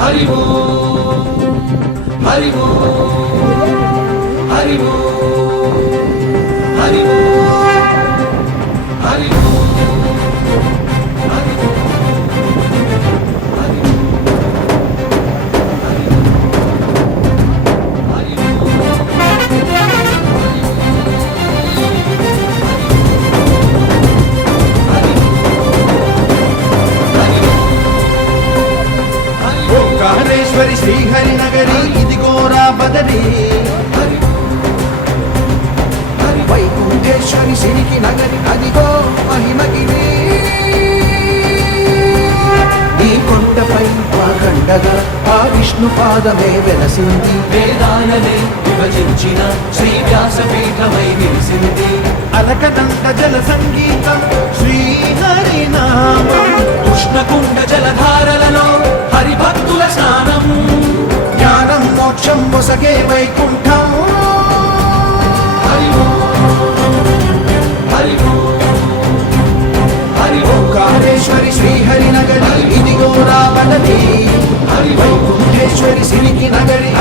హరి ఓం హరి ఓం సిరికి నగరి అదిగో మహిమగిరి. ఈ కొండపై పాకండగా ఆ విష్ణు పాదమే వెలసింది. వేదాలనే విభజించిన శ్రీ వ్యాసపీఠమై నిలిసింది. అలకనంద జల సంగీతం నామం కృష్ణకుండ జలధారలలో హరిభక్తుల స్నానం జ్ఞానం మోక్షం మొసగే వైకుంఠం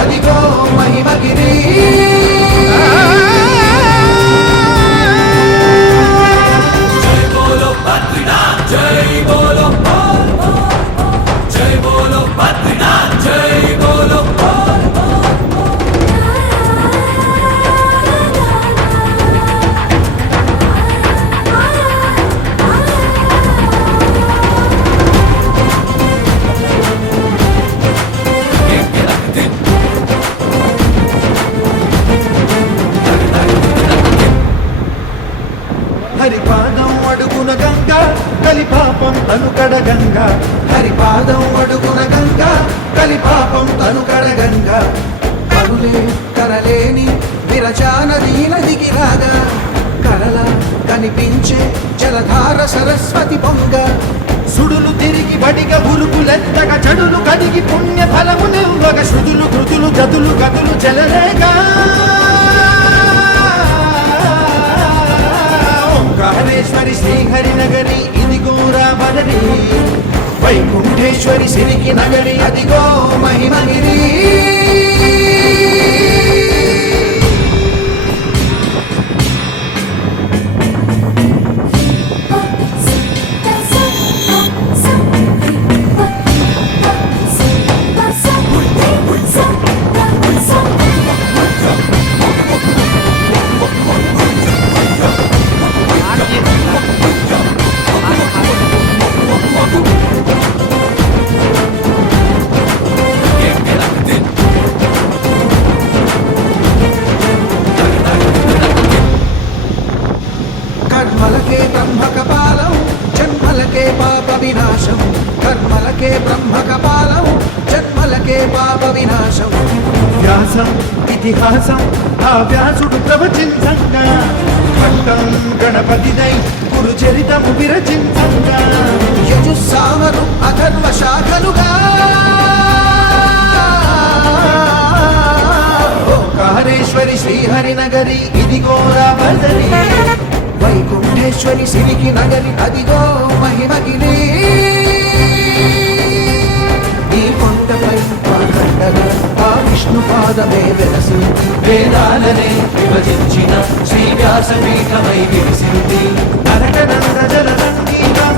అదిగో మహిమగిరి. తనుకడ గంగ హరిపాదం అడుగున గంగ. కలిపాపం తనుకడ గంగ కనులే కరలేని విరచాన నదికి రాగా. కరల కనిపించే జలధార సరస్వతి పొంగ. సుడులు తిరిగి బడిగ ఉరుకులెత్తగ చెడులు కడిగి పుణ్య ఫలము నిల్వగ. శృతులు కృతులు గదులు గదులు చెలరేగా ఓంకారేశ్వరి శ్రీహరి నగరి వైకుంఠేశ్వరి సిరికి నగరి అదిగో మహిమగిరి. వ్యాసం ఇతిహాసం ఆ వ్యాసుడు ప్రవచించంగా భక్తం గణపతిదై గురు చరితము విరచించంగా యజుస్సామరు అథర్వ శాఖలుగా. ఓంకారేశ్వరి శ్రీహరి నగరి ఇదిగోరా బదరి వైకుంఠేశ్వరి సిరికి నగరి అదిగో మహిమగిరి ఈ కొండపై ఆ విష్ణు పాదమే వెలసి వేదాలనే విభజించిన శ్రీ వ్యాసపీఠమై నిలిసింది నరకనంద జల సంగీతం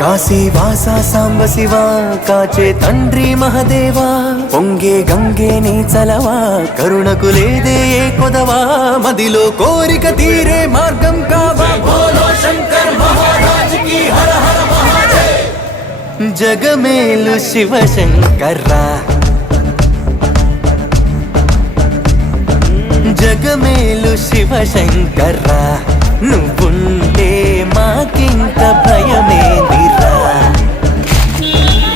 కాశీ వాస సాంబ శివ కాచే తండ్రి మహదేవా. పొంగే గంగే నీ చలవా కరుణకు లేదే ఏ కొదవా. మదిలో కోరిక తీరే మార్గం కావా. బోలో శంకర్ మహారాజ్కి హర హర జగమేలు శివ శంకర్రా జగమేలు శివ శంకర్రా నువ్వుంటే మాకింత భయమేదిరా?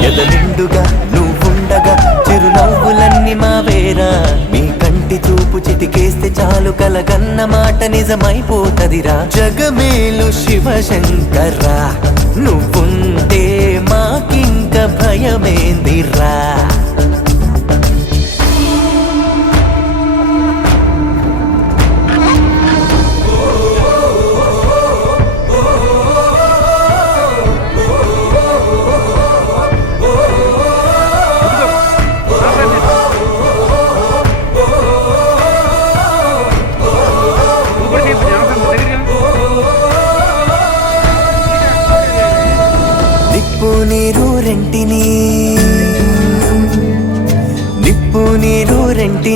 ఎద నిండుగా నువ్వుండగా చిరునవ్వులన్నీ మావేరా? మీ కంటి చూపు చితికేస్తే చాలు కలగన్న మాట నిజమైపోతదిరా. జగమేలు శివ శంకర్రా నువ్వుంటే భయమేందిరా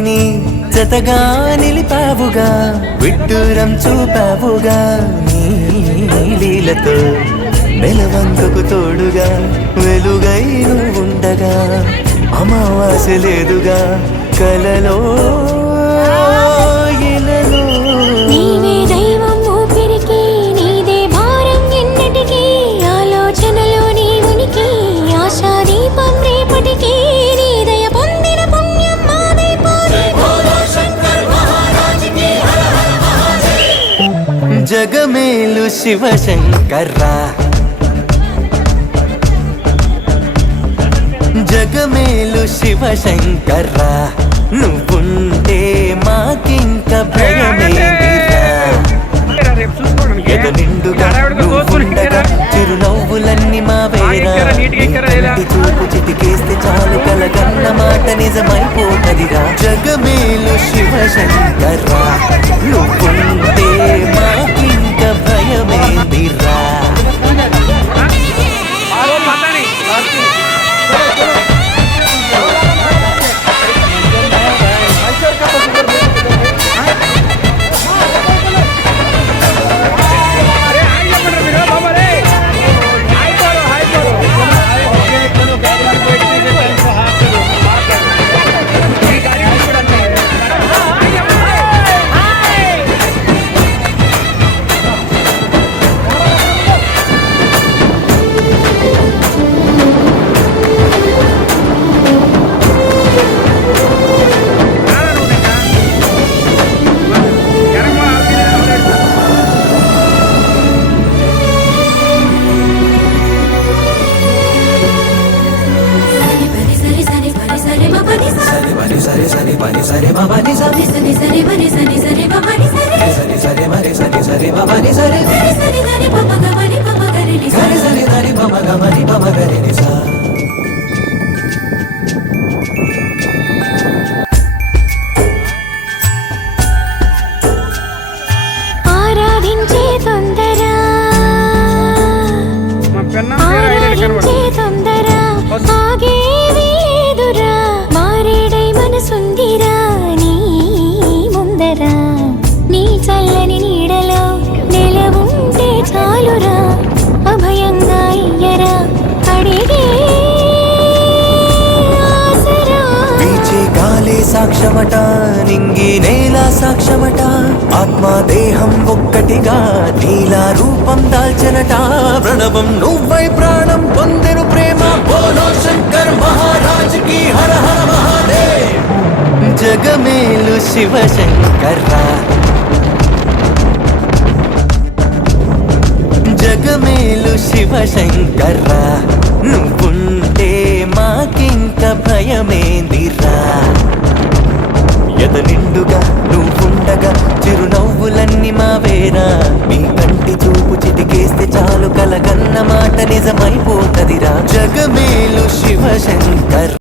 నీరు జతగా నిలిపావుగా విడ్డూరం చూపావుగా నీలీలతో వెలవంతకు తోడుగా వెలుగై ఉండగా అమావాస లేదుగా కలలో జగమేలు శివ శంకర్రా జగమేలు శివ శంకర్రా నువ్వుంటే మాకింక భయమేందిరా ఎద నిండుగా నువ్వుండగా చిరునవ్వులన్నీ మావేరా. ఇంటి చూపు చిటికేస్తే చాలు కలగన్న మాట నిజమైపోతదిరా. జగమేలు శివ శంకర్రా నువ్వుంటే సాక్ష్యమట నింగి నేల సాక్ష్యమట ఆత్మ దేహం ఒక్కటిగా నీలా రూపం దాల్చనట. ప్రణవం నువ్వై ప్రాణం పొందెను ప్రేమ. బోలో శంకర్ మహారాజ్కి హర హర మహాదేవ్. జగమేలు శివ శంకర్రా జగమేలు శివ శంకర్రా నువ్వుంటే మాకింక భయమేందిరా? ఎద నిండుగా నువ్వుండగా చిరునవ్వులన్నీ మావేరా. మీ కంటి చూపు చిటికేస్తే చాలు కలగన్న మాట నిజమైపోతదిరా. జగమేలు శివ శంకర్